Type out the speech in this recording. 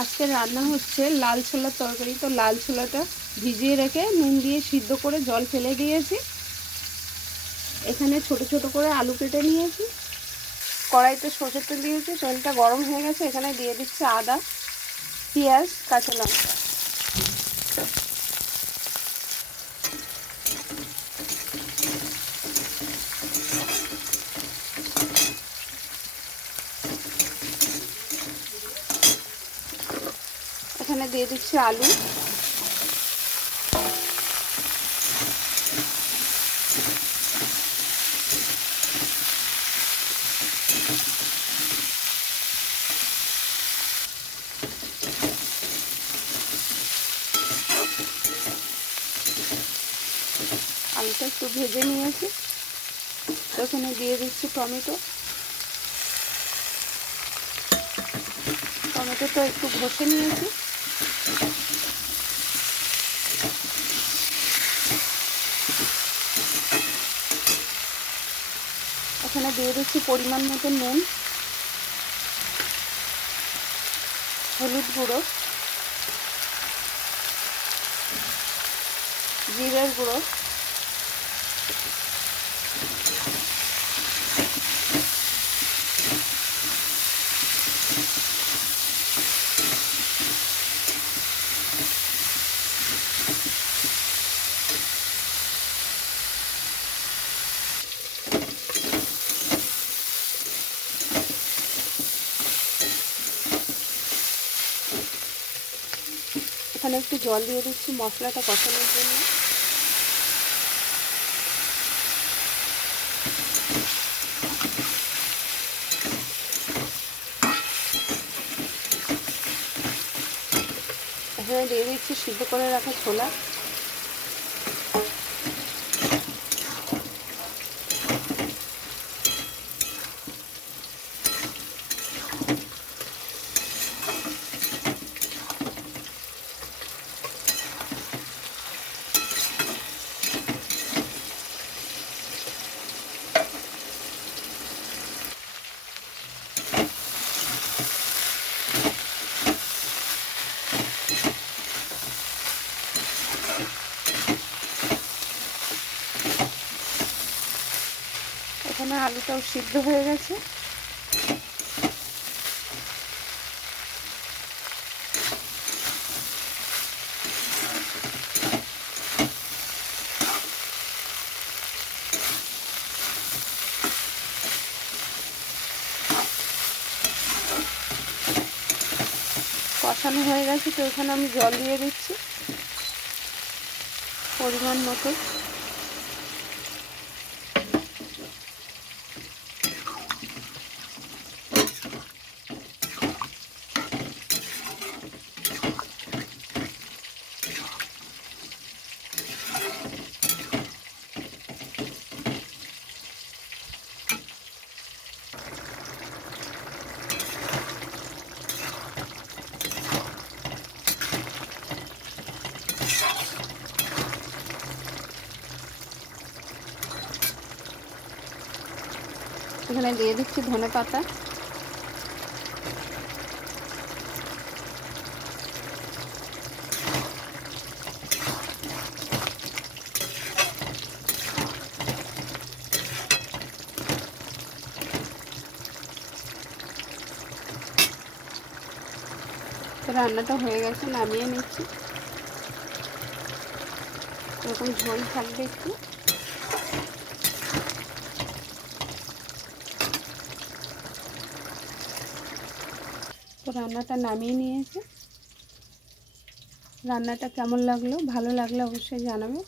আজকে রান্না হচ্ছে লাল ছোলার তরকারি। তো লাল ছোলাটা ভিজিয়ে রেখে নুন দিয়ে সিদ্ধ করে জল ফেলে দিয়েছি। এখানে ছোট ছোট করে আলু কেটে নিয়েছি। কড়াইতে সরষের তেল দিয়েছি, তেলটা গরম হয়ে গেছে। এখানে দিয়ে দিচ্ছি আদা, পেঁয়াজ, কাঁচা লঙ্কা। এখানে দিয়ে দিচ্ছি আলু, আলুটা একটু ভেজে নিয়েছি। এখানে দিয়ে দিচ্ছি টমেটো। টমেটোটা একটু ঘষে নিয়েছি। এখানে দিয়ে দিচ্ছি পরিমাণ মতো নুন, হলুদ গুঁড়ো, জিরের গুঁড়ো, এখানে একটু জল দিয়ে দিচ্ছি মশলাটা কষানোর জন্য। এখানে দিয়ে দিচ্ছি সিদ্ধ করে রাখা ছোলা। এখানে আলুটাও সিদ্ধ হয়ে গেছে। কষানো হয়ে গেছে, তো এখানে আমি জল দিয়ে দিচ্ছি পরিমাণ মতো। এখানে দিয়ে দিচ্ছি ধনেপাতা। রান্নাটা হয়ে গেছে, নামিয়ে নিচ্ছি। এরকম ঝোল থাকবে একটু। তো রান্নাটা নামিয়ে নিয়েছি। রান্নাটা কেমন লাগলো, ভালো লাগলে অবশ্যই জানাবে।